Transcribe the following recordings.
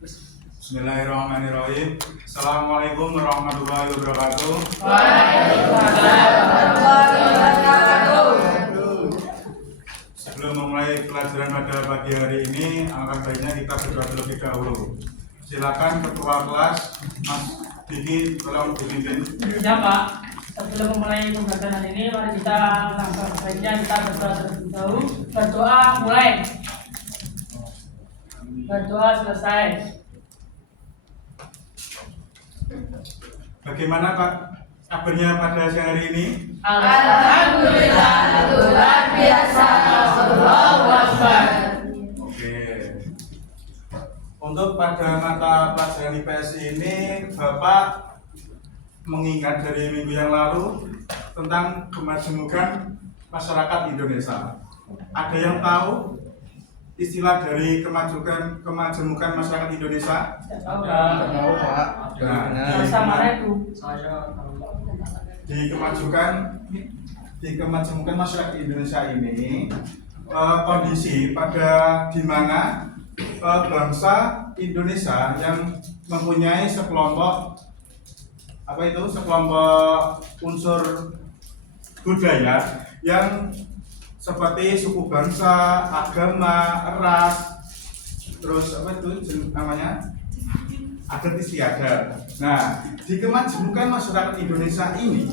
Bismillahirrahmanirrahim. Assalamualaikum warahmatullahi wabarakatuh. Waalaikumsalam warahmatullahi wabarakatuh. Sebelum memulai pelajaran pada pagi hari ini, alangkah baiknya kita berdoa terlebih dahulu. Silakan ketua kelas Mas Diki, tolong dipimpin. Ya Pak, sebelum memulai pembelajaran ini, mari kita alangkah baiknya kita berdoa terlebih dahulu. Berdoa mulai. Berdoa selesai. Bagaimana Pak kabarnya pada siang hari ini? Alhamdulillah, luar biasa. Allahu Akbar. Oke. Untuk pada mata pelajaran IPS ini, Bapak mengingat dari minggu yang lalu tentang kemajemukan masyarakat Indonesia. Ada yang tahu istilah dari kemajemukan masyarakat Indonesia? Tahu Pak. Nah, sama itu. di kemajemukan masyarakat Indonesia ini kondisi pada di mana bangsa Indonesia yang mempunyai sekelompok unsur budaya yang seperti suku bangsa, agama, ras, terus adat istiadat. Nah, di kemajemukan masyarakat Indonesia ini,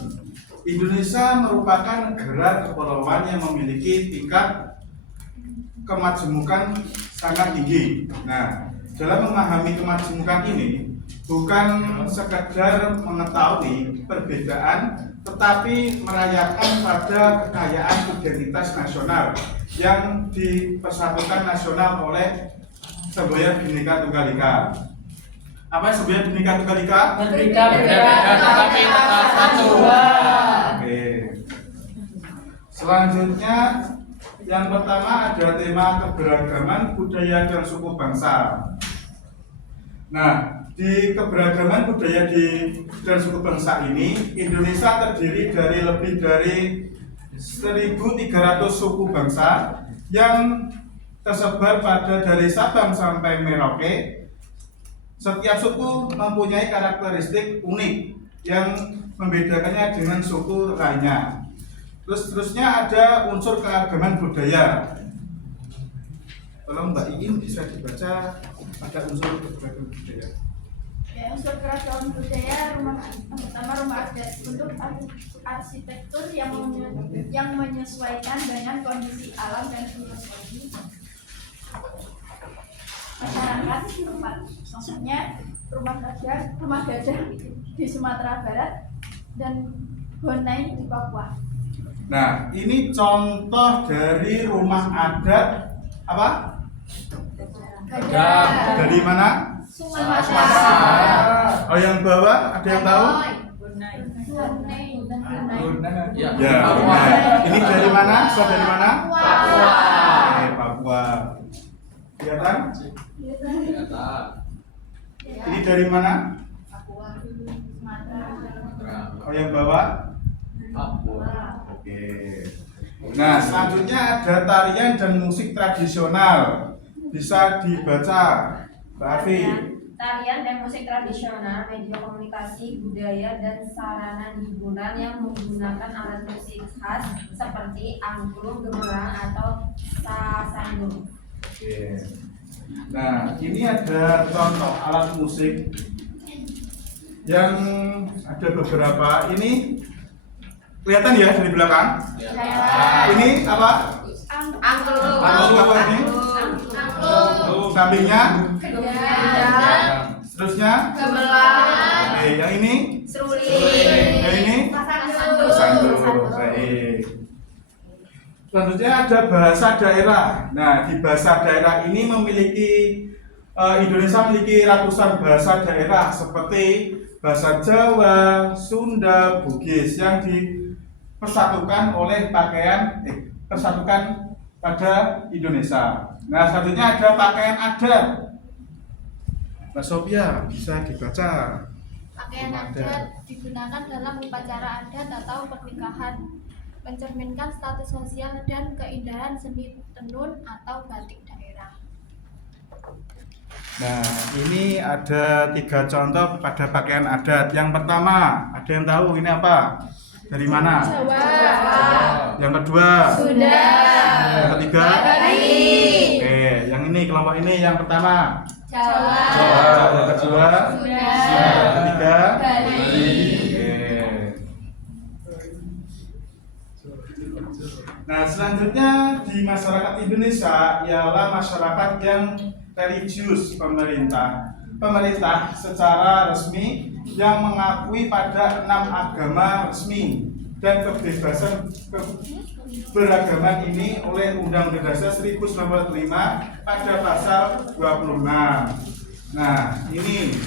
Indonesia merupakan negara kepulauan yang memiliki tingkat kemajemukan sangat tinggi. Nah, dalam memahami kemajemukan ini, bukan sekedar mengetahui perbedaan, tetapi merayakan pada kekayaan identitas nasional yang dipersatukan nasional oleh semboyan Bhinneka Tunggal Ika. Apa semboyan Bhinneka Tunggal Ika? Berbeda tetapi tetap satu. Oke. Selanjutnya yang pertama ada tema keberagaman budaya dan suku bangsa. Nah, di keberagaman budaya dan suku bangsa ini, Indonesia terdiri dari lebih dari 1.300 suku bangsa yang tersebar dari Sabang sampai Merauke. Setiap suku mempunyai karakteristik unik yang membedakannya dengan suku lainnya. Terusnya ada unsur keagamaan budaya. Tolong Mbak Iin bisa dibaca ada unsur keagamaan budaya. Ya, unsur keragaman budaya pertama rumah adat, bentuk arsitektur yang menyesuaikan dengan kondisi alam dan filosofi masyarakat setempat. Maksudnya rumah gajah di Sumatera Barat dan Bonai di Papua. Nah, ini contoh dari rumah adat apa? Gajah. Dari mana? Sumatera. Oh, yang bawah ada yang tahu? Bonai. Ya, ini dari mana? So dari mana? Papua. Papua. Kelihatan? Ini dari mana? Papua. Sumatera. Oh, yang bawah? Oke. Nah, selanjutnya ada tarian dan musik tradisional. Bisa dibaca, Mbak Afi. Tarian dan musik tradisional, media komunikasi, budaya, dan sarana hiburan yang menggunakan alat musik khas seperti angklung, gemerang, atau sasando. Oke. Nah, ini ada contoh alat musik yang ada beberapa. Ini kelihatan ya dari belakang. Ini apa? Angklung. Angklung apa ini? Sampingnya. Terusnya. Gemerang. Oke, yang ini. Seruling. Yang ini. Sando. Baik. Selanjutnya ada bahasa daerah. Nah, di bahasa daerah ini Indonesia memiliki ratusan bahasa daerah seperti bahasa Jawa, Sunda, Bugis yang dipersatukan persatukan pada Indonesia. Nah, selanjutnya ada pakaian adat. Mbak Sophia bisa dibaca. Pakaian adat digunakan dalam upacara adat atau pernikahan, mencerminkan status sosial dan keindahan seni tenun atau batik daerah. Nah, ini ada 3 contoh pada pakaian adat. Yang pertama, ada yang tahu ini apa? Dari mana? Jawa. Yang kedua? Sunda. Yang ketiga? Bali. Oke, yang ini kelompok ini yang pertama. Jawa. Yang kedua? Sunda. Yang ketiga? Bali. Oke. Nah, selanjutnya di masyarakat Indonesia ialah masyarakat yang religius pemerintah. Pemerintah secara resmi yang mengakui pada 6 agama resmi dan kebebasan beragaman ini oleh Undang-Undang Dasar 1945 pada pasal 26. Nah, ini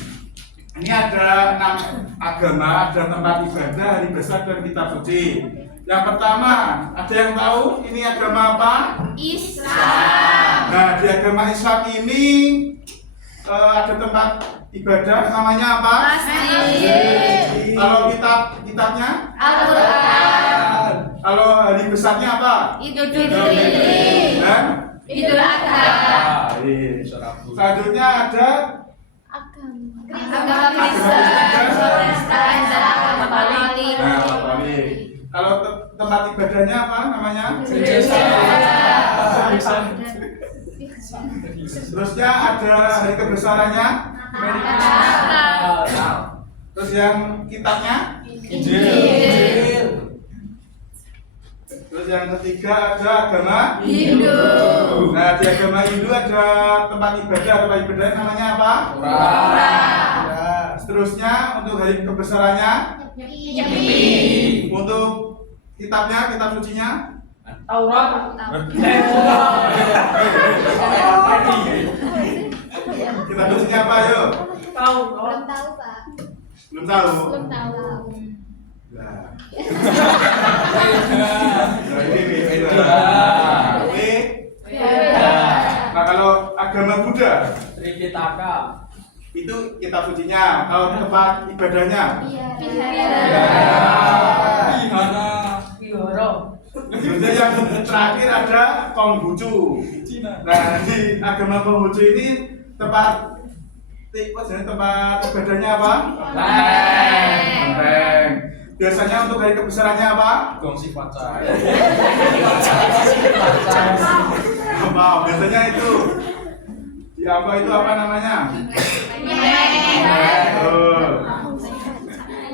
ada 6 agama, ada tempat ibadah, hari besar dan kitab suci. Yang pertama, ada yang tahu ini agama apa? Islam. Nah, di agama Islam ini ada tempat ibadah namanya apa? Masjid. Kalau kitabnya? Al-Quran. Kalau hari besarnya apa? Idul Fitri. Dan? Idul Adha. Selanjutnya ada Agama Kristen, Protestan, dan agama Katolik. nah, Katolik. Kalau tempat ibadahnya apa namanya? Gereja. Terusnya ada hari kebesarannya? Terus yang kitabnya? Injil. Terus yang ketiga ada agama Hindu. Nah, di agama Hindu ada tempat ibadahnya namanya apa? Torah. Seterusnya untuk hari kebesarannya, Nyepi. untuk kitabnya, kitab sucinya, Taurat. kitab sucinya apa? Ayo, Tahu. Belum tahu, Pak. belum tahu. Belum tahu. Nah, nah ini beda. Oke. Nah, kalau agama Buddha Tripitaka. itu kitab sucinya. Kalau tempat ibadahnya, Vihara. Terusnya yang terakhir ada Konghucu. Nah, di agama Konghucu ini tempat ibadahnya apa? Lenteng. Biasanya untuk hari kebesarannya apa? Gongsi pacar. Apa? Biasanya itu di apa itu apa namanya?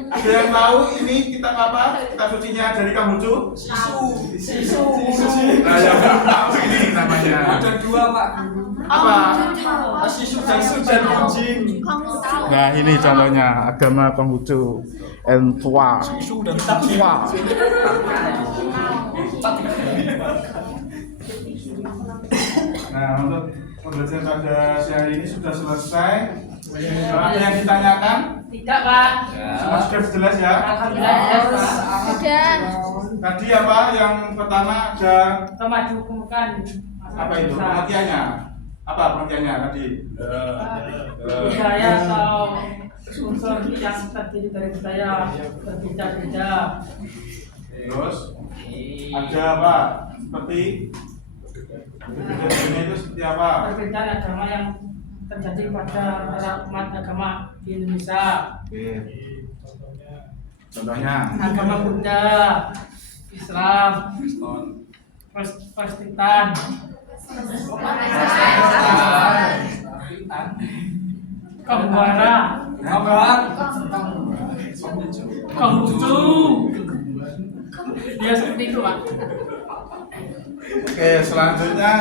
Ada yang tahu ini kitab apa? Kitab sucinya dari Konghucu? Sisu. Nah, yang belum tahu ini namanya. Ada 2 pak. Apa? Sisu dan kucing. Nah, ini contohnya agama Konghucu. Tua. Sisu dan Tua. Nah, untuk pembelajaran pada siang ini sudah selesai. Ada yang ditanyakan? Tidak, Pak. Semua sudah jelas ya? Alhamdulillah, ya, Pak. Sudah. Tadi apa? Yang pertama ada Kemajukan. apa itu? Pengertiannya? Apa pengertiannya tadi? Budaya atau unsur yang terdiri dari budaya berbeda-beda. Terus ada apa? Seperti berbeda-bedanya itu seperti apa? Perbedaan agama yang terjadi pada para umat agama di Indonesia. Oke. Contohnya? Agama Buddha, Islam, Protestan, Konghuara, Konghucu. Ya seperti itu, Pak. Oke, selanjutnya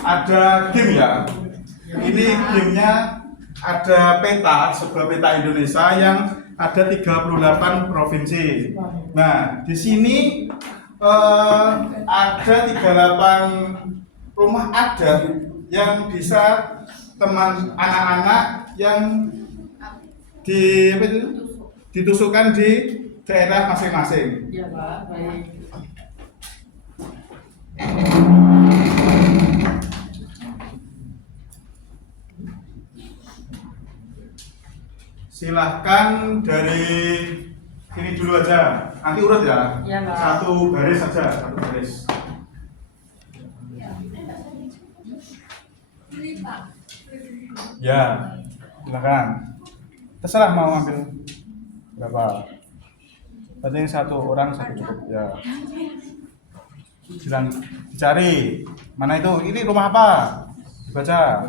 ada game ya. Ini gamenya ada peta, sebuah peta Indonesia yang ada 38 provinsi. Nah, di sini ada 38 rumah adat yang bisa teman anak-anak yang ditusukkan di daerah masing-masing. Iya, Pak. Baik. Silahkan dari sini dulu aja, nanti urut ya. Iya, Pak. Satu baris saja, satu baris. Pak. Ya, silakan. Terserah mau ambil berapa. Penting satu orang satu cukup ya. Silakan dicari. Mana itu? Ini rumah apa? Dibaca.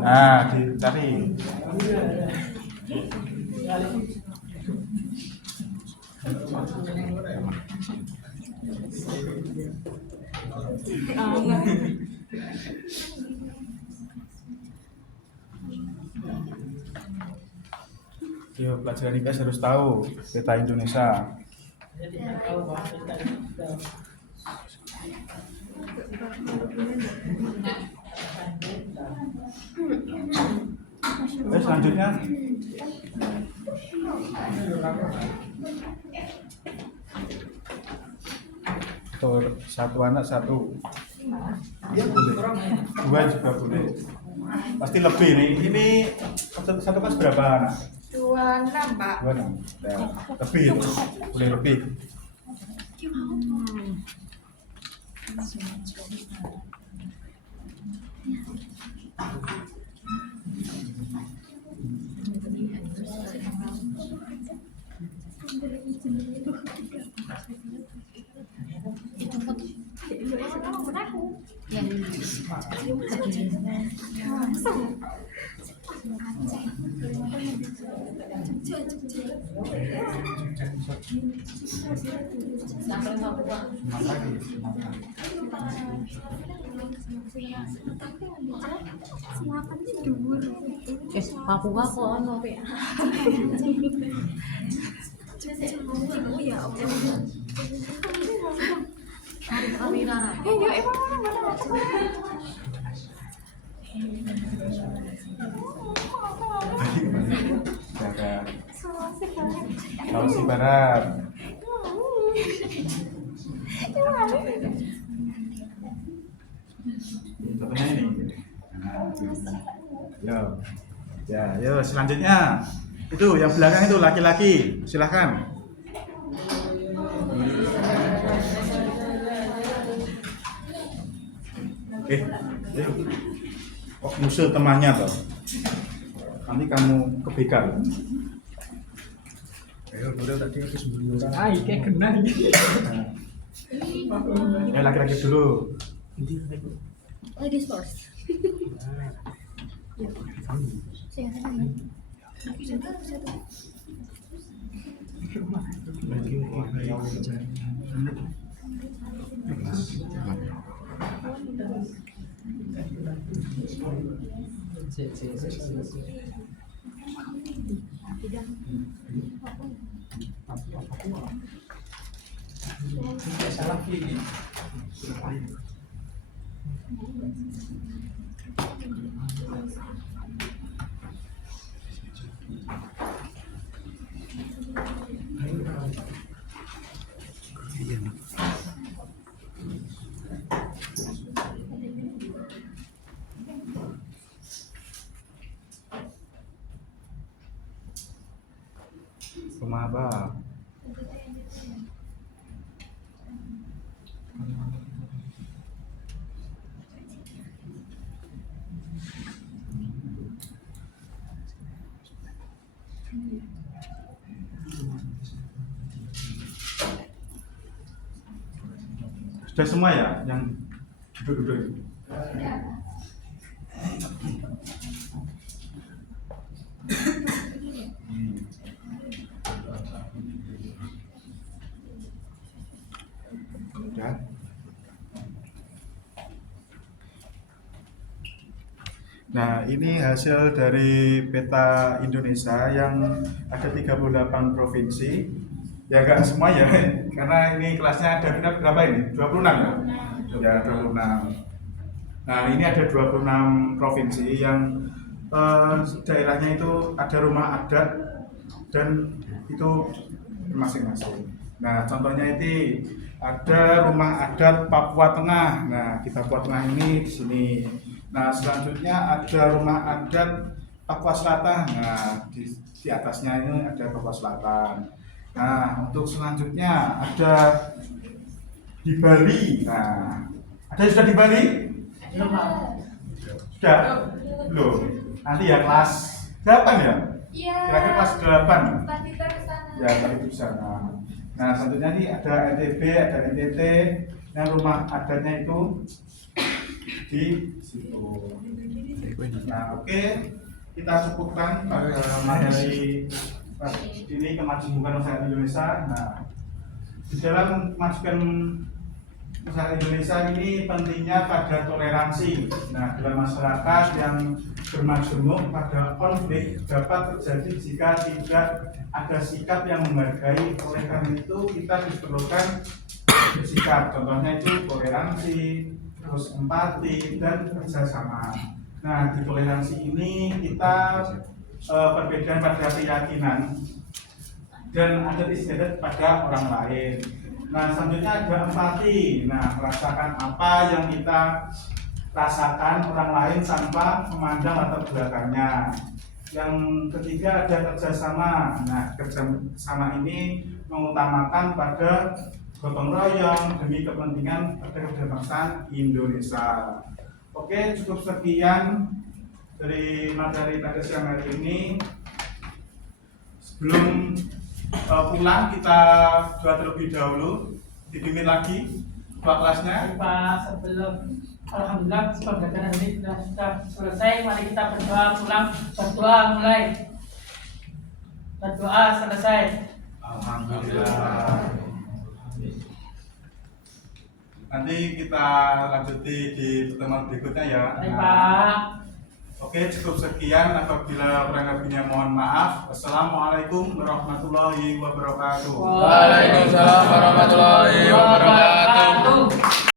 Nah, dicari. Yo, pelajaran IPS harus tahu peta Indonesia. Jadi tahu bahwa kita itu Selanjutnya satu anak satu. Iya boleh. Dua juga boleh. Pasti lebih nih. Ini satu kelas berapa anak? 26, Pak. 26. Ya, lebih itu. Boleh lebih. Aku ngaku ono. Jaga Sulawesi Barat. Contohnya ini. Yo, ya, yo selanjutnya itu yang belakang itu laki-laki, silahkan. Ayo. Kok nyusul temannya toh? Nanti kamu kebegal. Ayo, udah tadi aku sebelum orang. Ah, kayak kena ini. Laki-laki dulu. Ladies first. Salah pilih. Rumah apa? Sudah semua ya yang duduk-duduk itu? Sudah. Nah, ini hasil dari peta Indonesia yang ada 38 provinsi. Ya enggak semua ya, karena ini kelasnya ada berapa ini? 26 ya? Ya, 26. Nah, ini ada 26 provinsi yang daerahnya itu ada rumah adat dan itu masing-masing. Nah, contohnya ini ada rumah adat Papua Tengah. Nah, di Papua Tengah ini di sini. Nah, selanjutnya ada rumah adat Papua Selatan. Nah, di atasnya ini ada Papua Selatan. Nah, untuk selanjutnya ada di Bali. Nah, ada yang sudah di Bali? Sudah Sudah? Belum. Nanti ya kelas 8 ya? Iya. Kira-kira kelas 8. Tadi kita ke sana. Ya, tadi itu di sana. Nah, selanjutnya nih ada NTB, ada NTT, yang rumah adatnya itu di situ. Nah, oke, kita cukupkan pada materi ini kemajuan masyarakat Indonesia. Nah, di dalam kemajuan masyarakat Indonesia ini pentingnya pada toleransi. Nah, dalam masyarakat yang bermajemuk pada konflik dapat terjadi jika tidak ada sikap yang menghargai. Oleh karena itu kita diperlukan bersikap. Contohnya itu toleransi, terus empati dan kerjasama. Nah, di toleransi ini kita perbedaan pada keyakinan dan adat istiadat pada orang lain. Nah, selanjutnya ada empati. Nah, merasakan apa yang kita rasakan orang lain tanpa memandang latar belakangnya. Yang ketiga ada kerjasama. Nah, kerjasama ini mengutamakan pada gotong royong demi kepentingan kebangsaan Indonesia. Oke, cukup sekian dari materi pada siang hari ini. Sebelum pulang kita doa terlebih dahulu, dipimpin lagi ketua kelasnya. Pak, sebelum alhamdulillah pembelajaran ini sudah selesai, mari kita berdoa pulang. Berdoa mulai. Berdoa selesai. Alhamdulillah. Nanti kita lanjuti di pertemuan berikutnya ya. Baik, Pak. Oke, cukup sekian. Apabila kurang lebihnya mohon maaf. Wassalamualaikum warahmatullahi wabarakatuh. Waalaikumsalam warahmatullahi wabarakatuh.